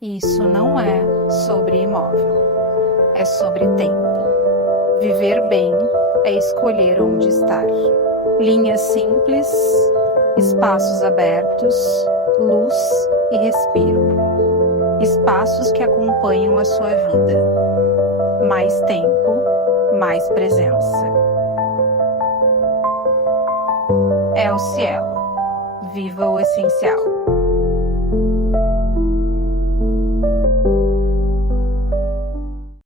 Isso não é sobre imóvel, é sobre tempo. Viver bem é escolher onde estar. Linhas simples, espaços abertos, luz e respiro. Espaços que acompanham a sua vida. Mais tempo, mais presença. É o Cielo. Viva o essencial.